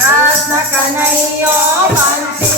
Krishna કનૈયો બંસી